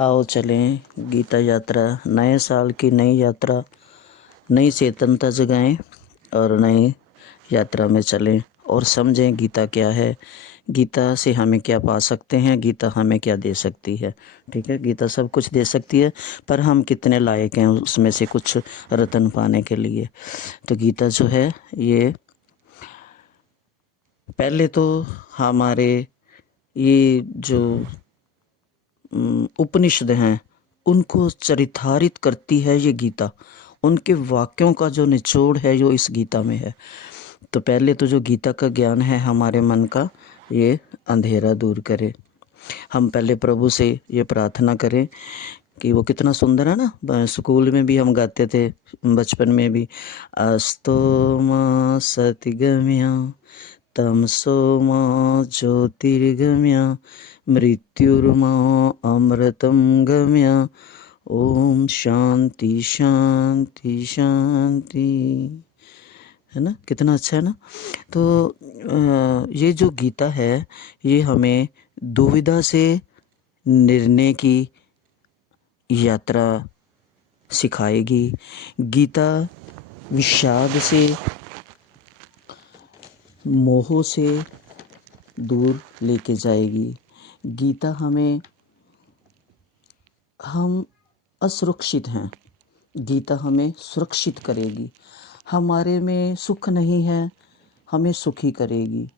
आओ चलें गीता यात्रा, नए साल की नई यात्रा, नई चेतनता जगाएं और नई यात्रा में चलें और समझें गीता क्या है, गीता से हमें क्या पा सकते हैं, गीता हमें क्या दे सकती है। ठीक है, गीता सब कुछ दे सकती है पर हम कितने लायक हैं उसमें से कुछ रतन पाने के लिए। तो गीता जो है ये पहले तो हमारे ये जो उपनिषद हैं उनको चरितार्थ करती है ये गीता। उनके वाक्यों का जो निचोड़ है जो इस गीता में है। तो पहले तो जो गीता का ज्ञान है हमारे मन का ये अंधेरा दूर करे। हम पहले प्रभु से ये प्रार्थना करें कि वो कितना सुंदर है ना, स्कूल में भी हम गाते थे, बचपन में भी, अस्तो मा सतिगम्य तमसो मा ज्योतिर्गम्य मृत्युर्मा अमृतं गम्य ओम शांति शांति शांति। है ना, कितना अच्छा है ना। तो ये जो गीता है ये हमें दुविधा से निर्णय की यात्रा सिखाएगी। गीता विषाद से, मोह से दूर लेके जाएगी। गीता हमें, हम असुरक्षित हैं, गीता हमें सुरक्षित करेगी। हमारे में सुख नहीं है, हमें सुखी करेगी।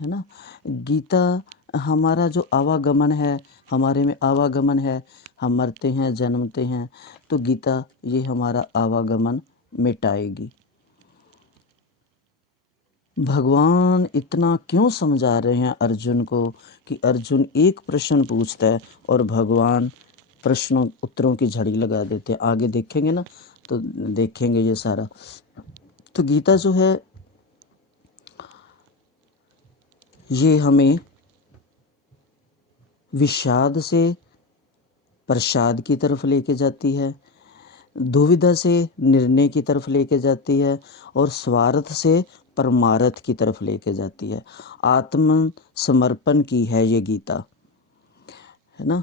है ना, गीता हमारा जो आवागमन है, हमारे में आवागमन है, हम मरते हैं जन्मते हैं, तो गीता ये हमारा आवागमन मिटाएगी। भगवान इतना क्यों समझा रहे हैं अर्जुन को कि अर्जुन एक प्रश्न पूछता है और भगवान प्रश्नों उत्तरों की झड़ी लगा देते हैं। आगे देखेंगे ना तो देखेंगे ये सारा। तो गीता जो है ये हमें विषाद से प्रसाद की तरफ लेके जाती है, दुविधा से निर्णय की तरफ लेके जाती है और स्वार्थ से परमार्थ की तरफ लेके जाती है। आत्म समर्पण की है ये गीता, है ना।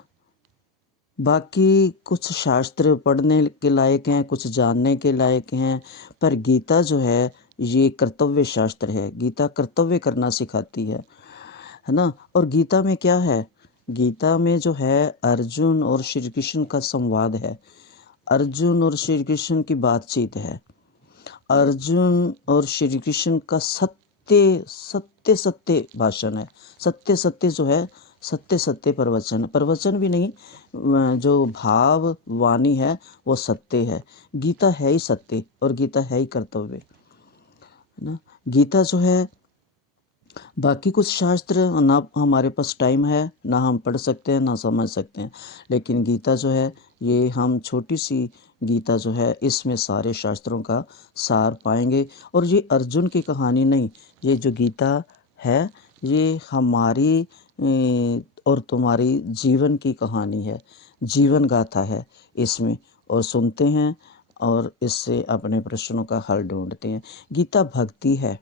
बाकी कुछ शास्त्र पढ़ने के लायक हैं, कुछ जानने के लायक हैं, पर गीता जो है ये कर्तव्य शास्त्र है। गीता कर्तव्य करना सिखाती है ना। और गीता में क्या है, गीता में जो है अर्जुन और श्री कृष्ण का संवाद है, अर्जुन और श्री कृष्ण की बातचीत है, अर्जुन और श्री कृष्ण का सत्य सत्य सत्य भाषण है। सत्य सत्य जो है, सत्य सत्य प्रवचन, प्रवचन भी नहीं, जो भाव वाणी है वो सत्य है। गीता है ही सत्य और गीता है ही कर्तव्य, है ना। गीता जो है, बाकी कुछ शास्त्र ना हमारे पास टाइम है, ना हम पढ़ सकते हैं, ना समझ सकते हैं, लेकिन गीता जो है ये हम छोटी सी गीता जो है इसमें सारे शास्त्रों का सार पाएंगे। और ये अर्जुन की कहानी नहीं, ये जो गीता है ये हमारी और तुम्हारी जीवन की कहानी है, जीवन गाथा है इसमें। और सुनते हैं और इससे अपने प्रश्नों का हल ढूंढते हैं। गीता भक्ति है।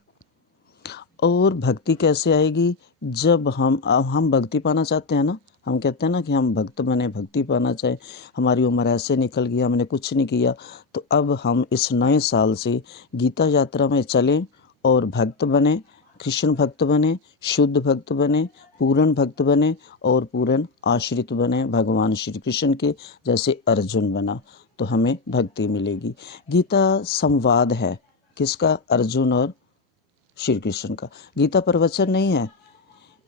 और भक्ति कैसे आएगी, जब हम भक्ति पाना चाहते हैं ना, हम कहते हैं ना कि हम भक्त बने, भक्ति पाना चाहें, हमारी उम्र ऐसे निकल गई, हमने कुछ नहीं किया, तो अब हम इस नए साल से गीता यात्रा में चलें और भक्त बने, कृष्ण भक्त बने, शुद्ध भक्त बने, पूर्ण भक्त बने और पूर्ण आश्रित बने भगवान श्री कृष्ण के, जैसे अर्जुन बना, तो हमें भक्ति मिलेगी। गीता संवाद है, किसका, अर्जुन और श्री कृष्ण का। गीता प्रवचन नहीं है।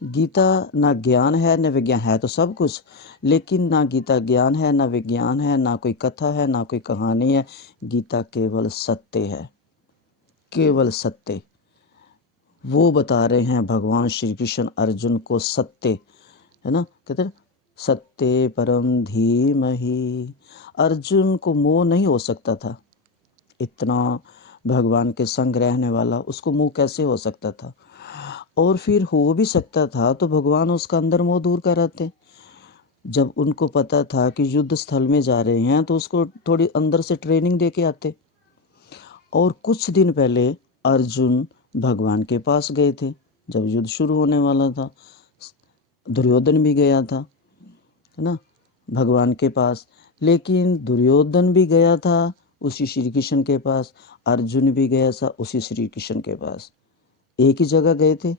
गीता ना ज्ञान है न विज्ञान है, तो सब कुछ, लेकिन ना गीता ज्ञान है, ना विज्ञान है, ना कोई कथा है, ना कोई कहानी है। गीता केवल सत्य है, केवल सत्य। वो बता रहे हैं भगवान श्री कृष्ण अर्जुन को सत्य, है ना, कहते हैं सत्य परम धीमहि। अर्जुन को मोह नहीं हो सकता था, इतना भगवान के संग रहने वाला, उसको मोह कैसे हो सकता था। और फिर हो भी सकता था तो भगवान उसका अंदर मोह दूर कराते। जब उनको पता था कि युद्ध स्थल में जा रहे हैं तो उसको थोड़ी अंदर से ट्रेनिंग दे के आते। और कुछ दिन पहले अर्जुन भगवान के पास गए थे, जब युद्ध शुरू होने वाला था, दुर्योधन भी गया था, है ना। भगवान के पास। लेकिन दुर्योधन भी गया था उसी श्री कृष्ण के पास, अर्जुन भी गया था उसी श्री कृष्ण के पास, एक ही जगह गए थे।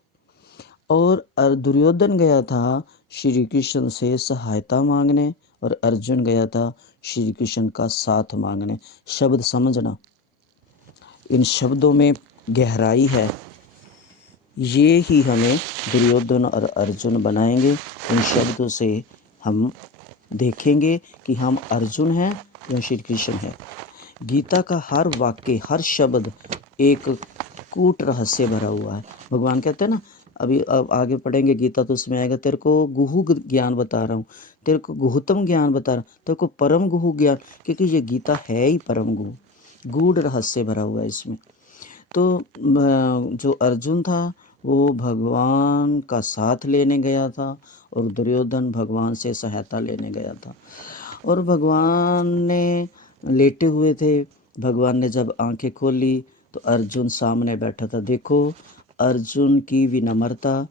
और दुर्योधन गया था श्री कृष्ण से सहायता मांगने और अर्जुन गया था श्री कृष्ण का साथ मांगने। शब्द समझना, इन शब्दों में गहराई है। ये ही हमें दुर्योधन और अर्जुन बनाएंगे। इन शब्दों से हम देखेंगे कि हम अर्जुन हैं या श्री कृष्ण हैं। गीता का हर वाक्य, हर शब्द एक कूट रहस्य भरा हुआ है। भगवान कहते हैं ना, अभी अब आगे पढ़ेंगे गीता तो उसमें आएगा, तेरे को गुहु ज्ञान बता रहा हूँ, तेरे को गुहुतम ज्ञान बता रहा हूँ, तेरे को परम गुहु ज्ञान, क्योंकि ये गीता है ही परम गुहु, गूढ़ रहस्य भरा हुआ है इसमें। तो जो अर्जुन था वो भगवान का साथ लेने गया था और दुर्योधन भगवान से सहायता लेने गया था। और भगवान ने लेटे हुए थे, भगवान ने जब आंखें खोली तो अर्जुन सामने बैठा था। देखो अर्जुन की विनम्रता,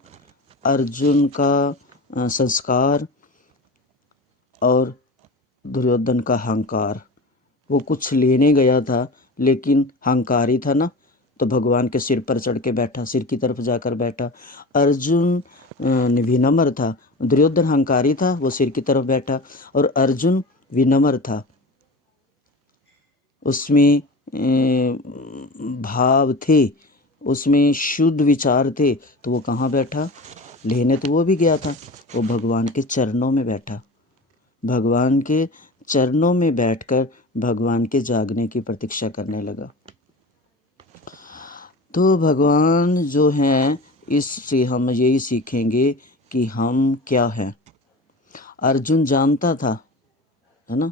अर्जुन का संस्कार और दुर्योधन का अहंकार। वो कुछ लेने गया था लेकिन अहंकारी था ना, तो भगवान के सिर पर चढ़ के बैठा, सिर की तरफ जाकर बैठा। अर्जुन विनम्र था, दुर्योधन अहंकारी था, वो सिर की तरफ बैठा। और अर्जुन विनम्र था, उसमें भाव थे, उसमें शुद्ध विचार थे, तो वो कहाँ बैठा? लेने तो वो भी गया था, वो भगवान के चरणों में बैठा। भगवान के चरणों में बैठकर भगवान के जागने की प्रतीक्षा करने लगा। तो भगवान जो हैं, इससे हम यही सीखेंगे कि हम क्या हैं। अर्जुन जानता था, है ना,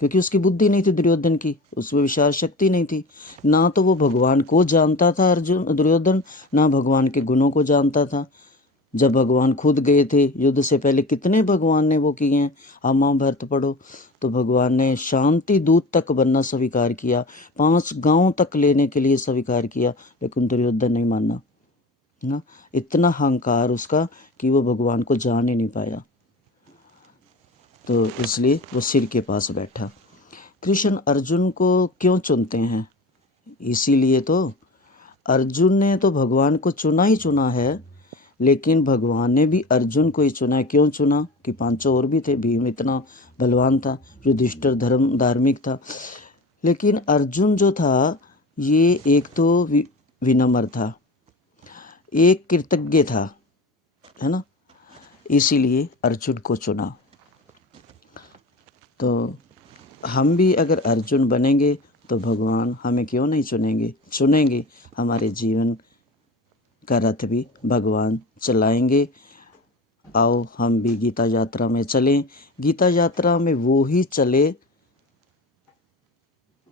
क्योंकि उसकी बुद्धि नहीं थी दुर्योधन की, उसमें विचार शक्ति नहीं थी। ना तो वो भगवान को जानता था दुर्योधन, ना भगवान के गुणों को जानता था। जब भगवान खुद गए थे युद्ध से पहले, कितने भगवान ने वो किए हैं, आप महाभारत पढ़ो तो भगवान ने शांति दूत तक बनना स्वीकार किया, 5 गांव तक लेने के लिए स्वीकार किया, लेकिन दुर्योधन नहीं माना ना। इतना अहंकार उसका कि वो भगवान को जान ही नहीं पाया, तो इसलिए वो सिर के पास बैठा। कृष्ण अर्जुन को क्यों चुनते हैं? इसीलिए तो अर्जुन ने तो भगवान को चुना ही चुना है, लेकिन भगवान ने भी अर्जुन को ही चुना है। क्यों चुना? कि 500 और भी थे, भीम इतना बलवान था, युधिष्ठिर धार्मिक था, लेकिन अर्जुन जो था ये एक तो विनम्र था, एक कृतज्ञ था, है ना, इसीलिए अर्जुन को चुना। तो हम भी अगर अर्जुन बनेंगे तो भगवान हमें क्यों नहीं चुनेंगे। हमारे जीवन का रथ भी भगवान चलाएंगे। आओ हम भी गीता यात्रा में चलें। गीता यात्रा में वो ही चले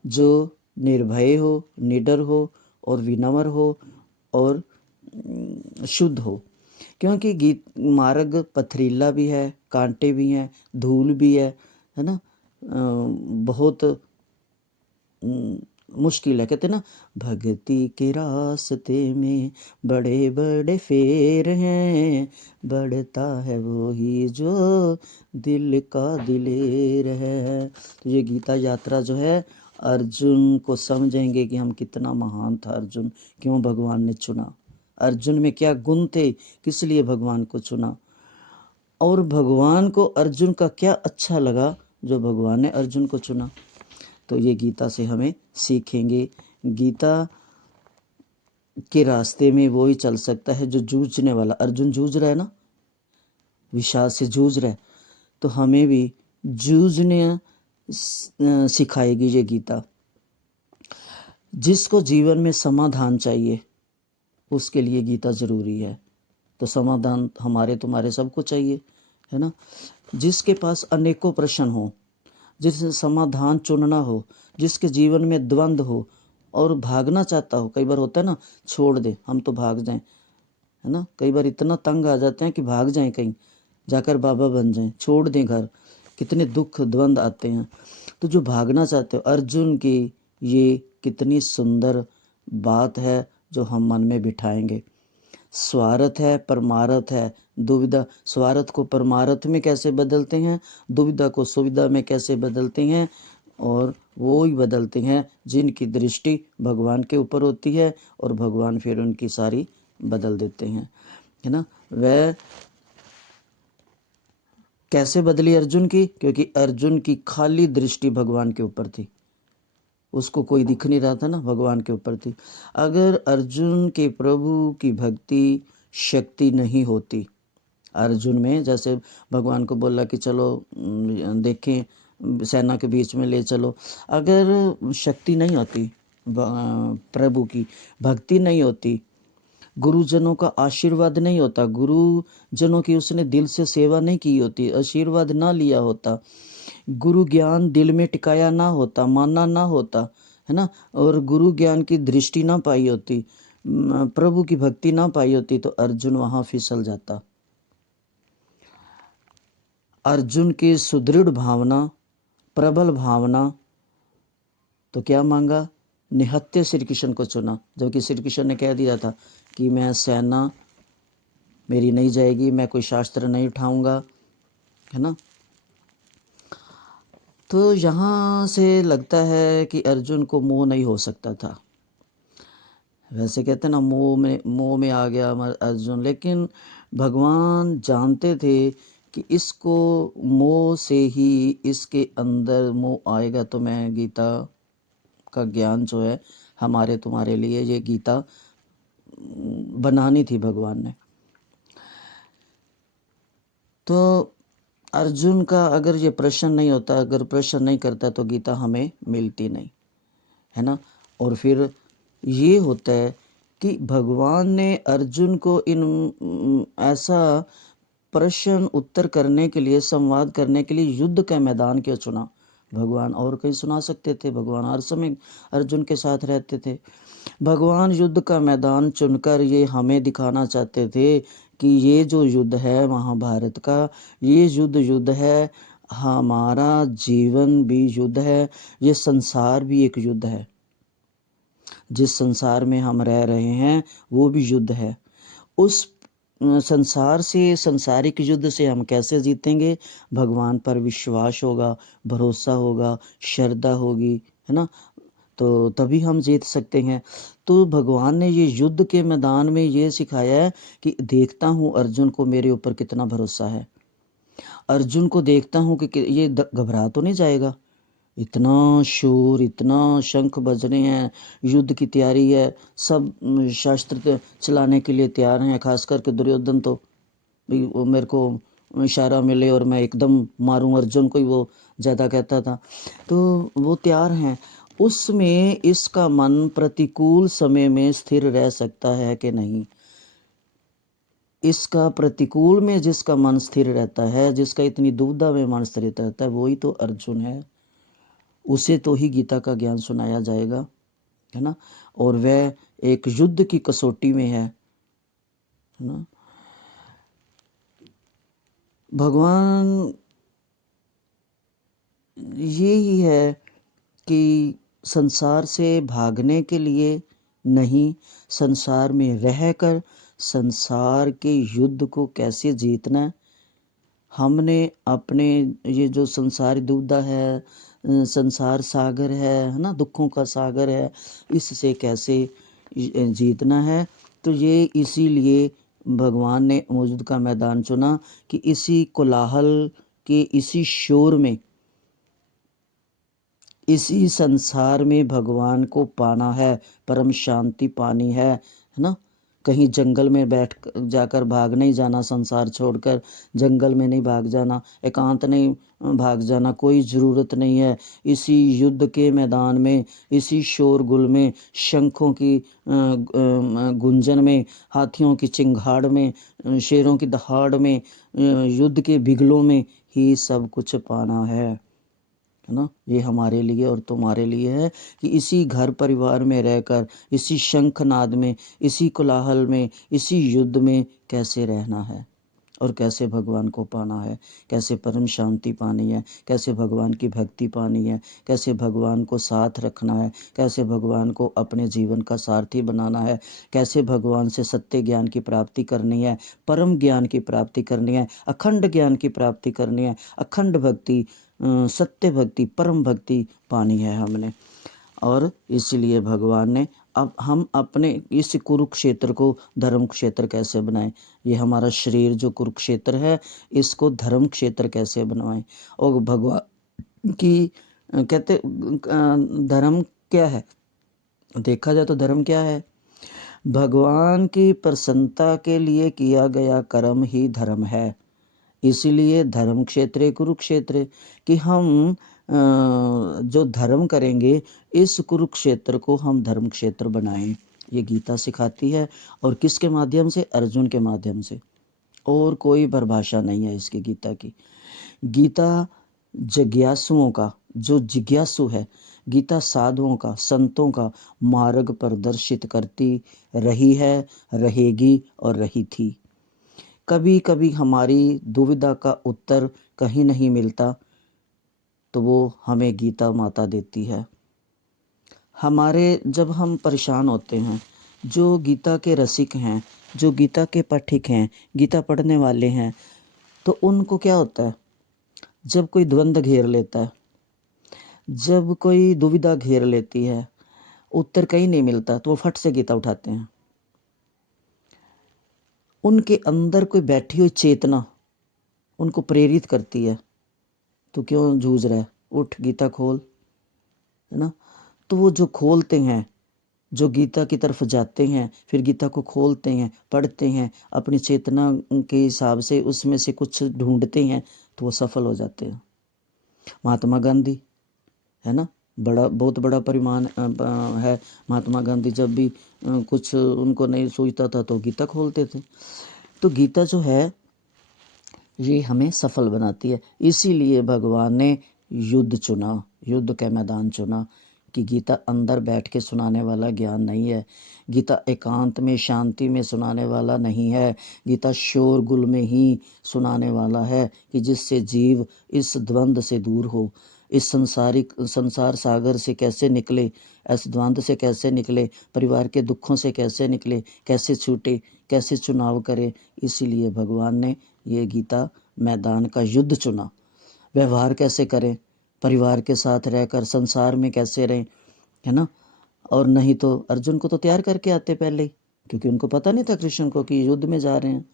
जो निर्भय हो, निडर हो और विनम्र हो और शुद्ध हो, क्योंकि मार्ग पथरीला भी है, कांटे भी हैं, धूल भी है ना, बहुत मुश्किल है। कहते ना, भक्ति के रास्ते में बड़े बड़े फेर हैं, बढ़ता है वो ही जो दिल का दिलेर है। तो ये गीता यात्रा जो है, अर्जुन को समझेंगे कि हम कितना महान था अर्जुन, क्यों भगवान ने चुना, अर्जुन में क्या गुण थे, किस लिए भगवान को चुना, और भगवान को अर्जुन का क्या अच्छा लगा जो भगवान ने अर्जुन को चुना। तो ये गीता से हमें सीखेंगे। गीता के रास्ते में वो ही चल सकता है जो जूझने वाला। अर्जुन जूझ रहा है ना, विषाद से जूझ रहा है, तो हमें भी जूझने सिखाएगी ये गीता। जिसको जीवन में समाधान चाहिए उसके लिए गीता ज़रूरी है। तो समाधान हमारे तुम्हारे सबको चाहिए, है ना। जिसके पास अनेकों प्रश्न हो, जिसे समाधान चुनना हो, जिसके जीवन में द्वंद्व हो और भागना चाहता हो, कई बार होता है ना, छोड़ दे हम तो भाग जाएं, है ना, कई बार इतना तंग आ जाते हैं कि भाग जाएं, कहीं जाकर बाबा बन जाएं, छोड़ दें घर, कितने दुख द्वंद्व आते हैं। तो जो भागना चाहते हो, अर्जुन की ये कितनी सुंदर बात है जो हम मन में बिठाएंगे। स्वार्थ है, परमार्थ है, दुविधा। स्वार्थ को परमार्थ में कैसे बदलते हैं, दुविधा को सुविधा में कैसे बदलते हैं, और वो ही बदलते हैं जिनकी दृष्टि भगवान के ऊपर होती है, और भगवान फिर उनकी सारी बदल देते हैं, है ना। वह कैसे बदली अर्जुन की, क्योंकि अर्जुन की खाली दृष्टि भगवान के ऊपर थी, उसको कोई दिख नहीं रहा था ना, भगवान के ऊपर थी। अगर अर्जुन के प्रभु की भक्ति शक्ति नहीं होती अर्जुन में, जैसे भगवान को बोला कि चलो देखें सेना के बीच में ले चलो, अगर शक्ति नहीं होती, प्रभु की भक्ति नहीं होती, गुरुजनों का आशीर्वाद नहीं होता, गुरुजनों की उसने दिल से सेवा नहीं की होती, आशीर्वाद ना लिया होता, गुरु ज्ञान दिल में टिकाया ना होता, माना ना होता, है ना, और गुरु ज्ञान की दृष्टि ना पाई होती, प्रभु की भक्ति ना पाई होती, तो अर्जुन वहाँ फिसल जाता। अर्जुन की सुदृढ़ भावना, प्रबल भावना, तो क्या मांगा, निहत्थे श्री कृष्ण को चुना, जबकि श्री कृष्ण ने कह दिया था कि मैं सेना मेरी नहीं जाएगी, मैं कोई शास्त्र नहीं उठाऊंगा, है ना। तो यहाँ से लगता है कि अर्जुन को मोह नहीं हो सकता था। वैसे कहते हैं ना, मोह में आ गया अर्जुन, लेकिन भगवान जानते थे कि इसको मोह से ही, इसके अंदर मोह आएगा तो मैं गीता का ज्ञान जो है हमारे तुम्हारे लिए, ये गीता बनानी थी भगवान ने। तो अर्जुन का अगर ये प्रश्न नहीं होता, अगर प्रश्न नहीं करता, तो गीता हमें मिलती नहीं, है ना। और फिर ये होता है कि भगवान ने अर्जुन को इन ऐसा प्रश्न उत्तर करने के लिए, संवाद करने के लिए युद्ध का मैदान क्यों चुना। भगवान और कहीं सुना सकते थे, भगवान हर समय अर्जुन के साथ रहते थे। भगवान युद्ध का मैदान चुनकर ये हमें दिखाना चाहते थे कि ये जो युद्ध है महाभारत का, ये युद्ध है, हमारा जीवन भी युद्ध है, ये संसार भी एक युद्ध है, जिस संसार में हम रह रहे हैं वो भी युद्ध है। उस संसार से, संसारिक युद्ध से हम कैसे जीतेंगे, भगवान पर विश्वास होगा, भरोसा होगा, श्रद्धा होगी, है ना, तो तभी हम जीत सकते हैं। तो भगवान ने ये युद्ध के मैदान में ये सिखाया है कि देखता हूँ अर्जुन को मेरे ऊपर कितना भरोसा है, अर्जुन को देखता हूँ कि ये घबरा तो नहीं जाएगा। इतना शोर, इतना शंख बज रहे हैं, युद्ध की तैयारी है, सब शास्त्र चलाने के लिए तैयार हैं, खास करके दुर्योधन तो वो मेरे को इशारा मिले और मैं एकदम मारूं अर्जुन को ही, वो ज़्यादा कहता था, तो वो तैयार हैं। उसमें इसका मन प्रतिकूल समय में स्थिर रह सकता है कि नहीं, इसका प्रतिकूल में जिसका मन स्थिर रहता है, जिसका इतनी दुविधा में मन स्थिर रहता है, वही तो अर्जुन है, उसे तो ही गीता का ज्ञान सुनाया जाएगा, है ना। और वह एक युद्ध की कसौटी में है ना। भगवान यही है कि संसार से भागने के लिए नहीं, संसार में रहकर संसार के युद्ध को कैसे जीतना है। हमने अपने ये जो संसार दुविधा है, संसार सागर है ना, दुखों का सागर है, इससे कैसे जीतना है। तो ये इसीलिए भगवान ने युद्ध का मैदान चुना कि इसी कोलाहल के, इसी शोर में, इसी संसार में भगवान को पाना है, परम शांति पानी है ना। कहीं जंगल में बैठ जाकर भाग नहीं जाना, संसार छोड़कर जंगल में नहीं भाग जाना, एकांत नहीं भाग जाना, कोई ज़रूरत नहीं है। इसी युद्ध के मैदान में, इसी शोरगुल में, शंखों की गुंजन में, हाथियों की चिंगाड़ में, शेरों की दहाड़ में, युद्ध के बिगलों में ही सब कुछ पाना है ना। ये हमारे लिए और तुम्हारे लिए है कि इसी घर परिवार में रहकर, इसी शंखनाद में, इसी कोलाहल में, इसी युद्ध में कैसे रहना है। और कैसे भगवान को पाना है, कैसे परम शांति पानी है, कैसे भगवान की भक्ति पानी है, कैसे भगवान को साथ रखना है, कैसे भगवान को अपने जीवन का सारथी बनाना है, कैसे भगवान से सत्य ज्ञान की प्राप्ति करनी है, परम ज्ञान की प्राप्ति करनी है, अखंड ज्ञान की प्राप्ति करनी है, अखंड भक्ति, सत्य भक्ति, परम भक्ति पानी है हमने। और इसलिए भगवान ने अब हम अपने इस कुरुक्षेत्र को धर्म क्षेत्र कैसे बनाएं, ये हमारा शरीर जो कुरुक्षेत्र है इसको धर्म क्षेत्र कैसे बनवाएं। और भगवान की कहते धर्म क्या है, देखा जाए तो धर्म क्या है, भगवान की प्रसन्नता के लिए किया गया कर्म ही धर्म है। इसीलिए धर्म क्षेत्र कुरुक्षेत्र कि हम जो धर्म करेंगे इस कुरुक्षेत्र को हम धर्म क्षेत्र बनाएं, ये गीता सिखाती है। और किसके माध्यम से, अर्जुन के माध्यम से, और कोई परिभाषा नहीं है इसकी गीता की। गीता जिज्ञासुओं का, जो जिज्ञासु है, गीता साधुओं का, संतों का मार्ग प्रदर्शित करती रही है, रहेगी और रही थी। कभी कभी हमारी दुविधा का उत्तर कहीं नहीं मिलता तो वो हमें गीता माता देती है। जब हम परेशान होते हैं, जो गीता के रसिक हैं, जो गीता के पथिक हैं, गीता पढ़ने वाले हैं, तो उनको क्या होता है, जब कोई द्वंद्व घेर लेता है, जब कोई दुविधा घेर लेती है, उत्तर कहीं नहीं मिलता, तो वो फट से गीता उठाते हैं। उनके अंदर कोई बैठी हुई चेतना उनको प्रेरित करती है, तो क्यों जूझ रहा है, उठ गीता खोल, है ना। तो वो जो खोलते हैं, जो गीता की तरफ जाते हैं, फिर गीता को खोलते हैं, पढ़ते हैं, अपनी चेतना के हिसाब से उसमें से कुछ ढूंढते हैं, तो वो सफल हो जाते हैं। महात्मा गांधी, है ना, बहुत बड़ा परिमाण है। महात्मा गांधी जब भी कुछ उनको नहीं सोचता था तो गीता खोलते थे। तो गीता जो है ये हमें सफल बनाती है। इसीलिए भगवान ने युद्ध चुना, युद्ध का मैदान चुना, कि गीता अंदर बैठ के सुनाने वाला ज्ञान नहीं है, गीता एकांत में शांति में सुनाने वाला नहीं है, गीता शोरगुल में ही सुनाने वाला है, कि जिससे जीव इस द्वंद्व से दूर हो, इस संसार सागर से कैसे निकले, इस द्वंद्व से कैसे निकले, परिवार के दुखों से कैसे निकले, कैसे छूटे, कैसे चुनाव करे। इसीलिए भगवान ने ये गीता मैदान का युद्ध चुना। व्यवहार कैसे करें, परिवार के साथ रहकर संसार में कैसे रहें, है ना। और नहीं तो अर्जुन को तो तैयार करके आते पहले ही, क्योंकि उनको पता नहीं था कृष्ण को कि युद्ध में जा रहे हैं।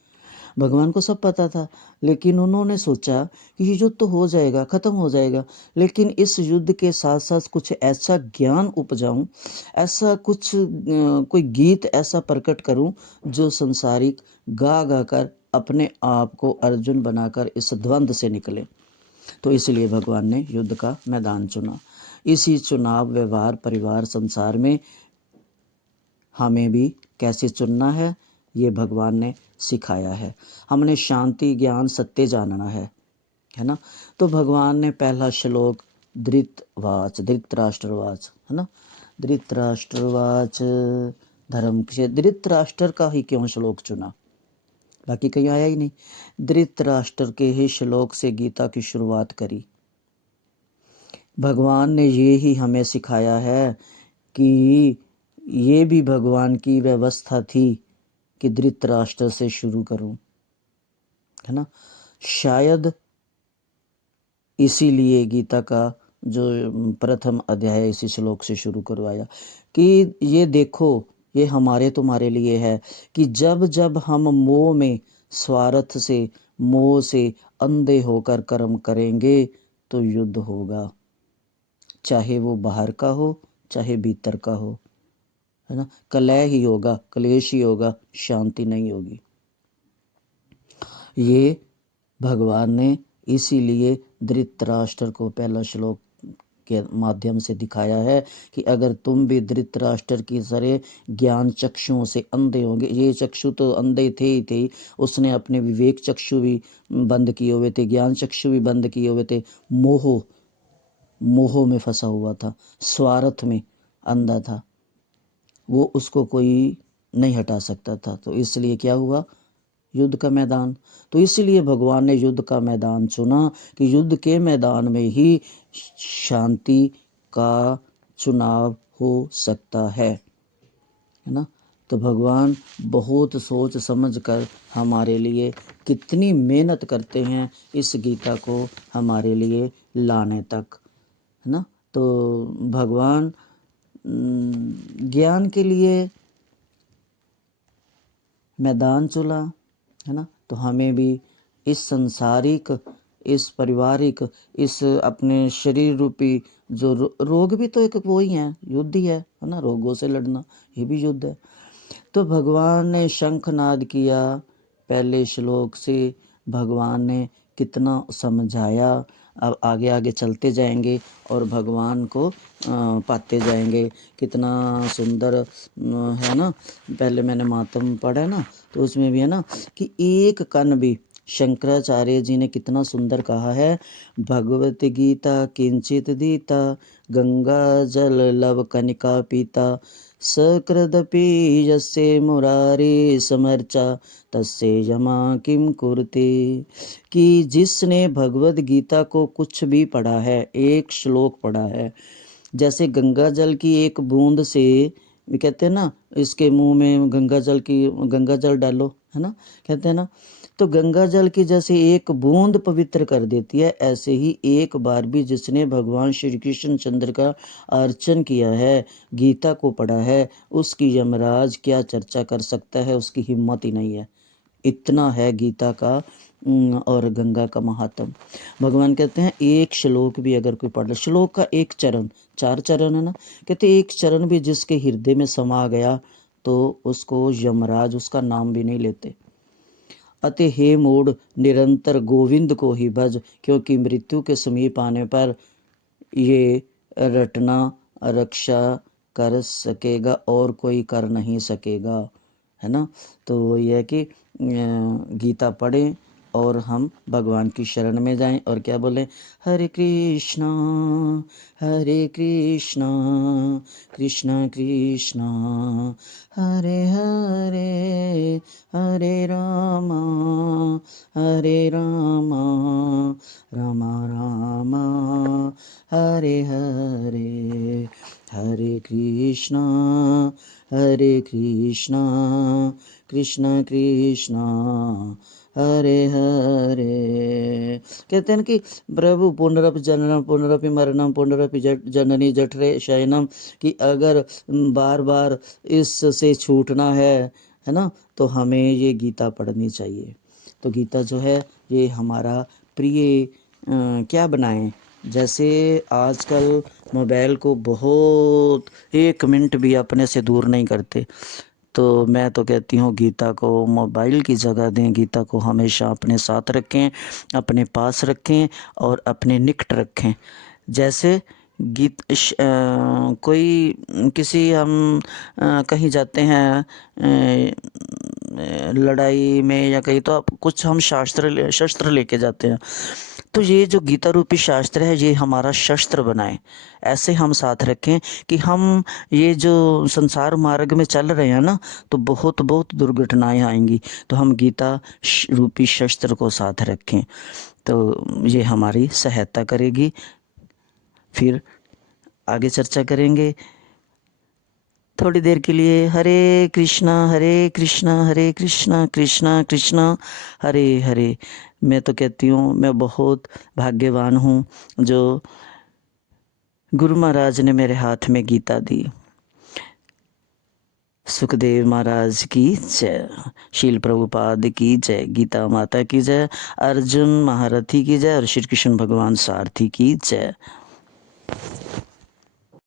भगवान को सब पता था, लेकिन उन्होंने सोचा कि ये युद्ध तो हो जाएगा, ख़त्म हो जाएगा, लेकिन इस युद्ध के साथ साथ कुछ ऐसा ज्ञान उपजाऊं, ऐसा कुछ कोई गीत ऐसा प्रकट करूं जो संसारिक गा गा कर अपने आप को अर्जुन बनाकर इस द्वंद्व से निकले। तो इसलिए भगवान ने युद्ध का मैदान चुना। इसी चुनाव, व्यवहार, परिवार, संसार में हमें भी कैसे चुनना है ये भगवान ने सिखाया है। हमने शांति, ज्ञान, सत्य जानना है ना। तो भगवान ने पहला श्लोक धृतराष्ट्रवाच, है ना, धृतराष्ट्रवाच धर्म के धृतराष्ट्र का ही क्यों श्लोक चुना, बाकी कहीं आया ही नहीं। धृतराष्ट्र के ही श्लोक से गीता की शुरुआत करी। भगवान ने ये ही हमें सिखाया है कि ये भी भगवान की व्यवस्था थी कि धृतराष्ट्र से शुरू करूं, है ना। शायद इसीलिए गीता का जो प्रथम अध्याय इसी श्लोक से शुरू करवाया कि ये देखो, ये हमारे तुम्हारे लिए है कि जब जब हम मोह में, स्वार्थ से, मोह से अंधे होकर कर्म करेंगे तो युद्ध होगा, चाहे वो बाहर का हो चाहे भीतर का हो, है ना। कलह ही होगा, क्लेश ही होगा, शांति नहीं होगी। ये भगवान ने इसीलिए धृतराष्ट्र को पहला श्लोक के माध्यम से दिखाया है कि अगर तुम भी धृतराष्ट्र की तरह ज्ञान चक्षुओं से अंधे होंगे, ये चक्षु तो अंधे थे ही थे, उसने अपने विवेक चक्षु भी बंद किए हुए थे, ज्ञान चक्षु भी बंद किए हुए थे, मोह में फंसा हुआ था, स्वार्थ में अंधा था, वो उसको कोई नहीं हटा सकता था। तो इसलिए क्या हुआ, युद्ध का मैदान। तो इसीलिए भगवान ने युद्ध का मैदान चुना कि युद्ध के मैदान में ही शांति का चुनाव हो सकता है ना। तो भगवान बहुत सोच समझ कर हमारे लिए कितनी मेहनत करते हैं इस गीता को हमारे लिए लाने तक, है ना। तो भगवान ज्ञान के लिए मैदान चुना, है ना। तो हमें भी इस संसारिक, इस पारिवारिक, इस अपने शरीर रूपी जो रोग भी तो एक वो ही है, युद्ध ही है ना। रोगों से लड़ना ये भी युद्ध है। तो भगवान ने शंखनाद किया पहले श्लोक से, भगवान ने कितना समझाया। अब आगे आगे चलते जाएंगे और भगवान को पाते जाएंगे। कितना सुंदर है ना। पहले मैंने मातम पढ़ा ना, तो उसमें भी है ना कि एक कण भी, शंकराचार्य जी ने कितना सुंदर कहा है, भगवत गीता किंचित दीता, गंगा जल लव कनिका पीता, सकृदपि यस्य मुरारी समर्चा, तस्य यमा किम कुरुते। कि जिसने भगवद गीता को कुछ भी पढ़ा है, एक श्लोक पढ़ा है, जैसे गंगा जल की एक बूंद से, कहते हैं ना इसके मुंह में गंगा जल डालो, है ना, कहते हैं ना। तो गंगा जल की जैसे एक बूंद पवित्र कर देती है, ऐसे ही एक बार भी जिसने भगवान श्री कृष्ण चंद्र का अर्चन किया है, गीता को पढ़ा है, उसकी यमराज क्या चर्चा कर सकता है, उसकी हिम्मत ही नहीं है। इतना है गीता का और गंगा का महात्म। भगवान कहते हैं एक श्लोक भी अगर कोई पढ़ ले, श्लोक का एक चरण, 4 चरण है ना, कहते एक चरण भी जिसके हृदय में समा गया तो उसको यमराज उसका नाम भी नहीं लेते। अतः हे मूढ़, निरंतर गोविंद को ही भज, क्योंकि मृत्यु के समीप आने पर ये रटना रक्षा कर सकेगा और कोई कर नहीं सकेगा, है ना। तो वही है कि गीता पढ़ें और हम भगवान की शरण में जाएं और क्या बोलें, हरे कृष्णा कृष्णा कृष्णा हरे हरे, हरे रामा रामा रामा हरे हरे, हरे कृष्णा कृष्णा कृष्णा हरे हरे। कहते हैं कि प्रभु पुनरपि जननम पुनरपि मरणम पुनरपि जननी जठरे शयनम, कि अगर बार बार इससे छूटना है ना, तो हमें ये गीता पढ़नी चाहिए। तो गीता जो है ये हमारा प्रिय क्या बनाएं, जैसे आजकल मोबाइल को बहुत 1 मिनट भी अपने से दूर नहीं करते, तो मैं तो कहती हूँ गीता को मोबाइल की जगह दें, गीता को हमेशा अपने साथ रखें, अपने पास रखें और अपने निकट रखें। जैसे कोई किसी हम कहीं जाते हैं लड़ाई में या कहीं, तो आप कुछ हम शस्त्र लेके जाते हैं, तो ये जो गीता रूपी शास्त्र है ये हमारा शस्त्र बनाए, ऐसे हम साथ रखें कि हम ये जो संसार मार्ग में चल रहे हैं ना, तो बहुत दुर्घटनाएं आएंगी, तो हम गीता रूपी शस्त्र को साथ रखें, तो ये हमारी सहायता करेगी। फिर आगे चर्चा करेंगे थोड़ी देर के लिए। हरे कृष्णा कृष्णा कृष्णा हरे हरे। मैं तो कहती हूँ मैं बहुत भाग्यवान हूँ जो गुरु महाराज ने मेरे हाथ में गीता दी। सुखदेव महाराज की जय, शील प्रभुपाद की जय, गीता माता की जय, अर्जुन महारथी की जय और श्री कृष्ण भगवान सारथी की जय।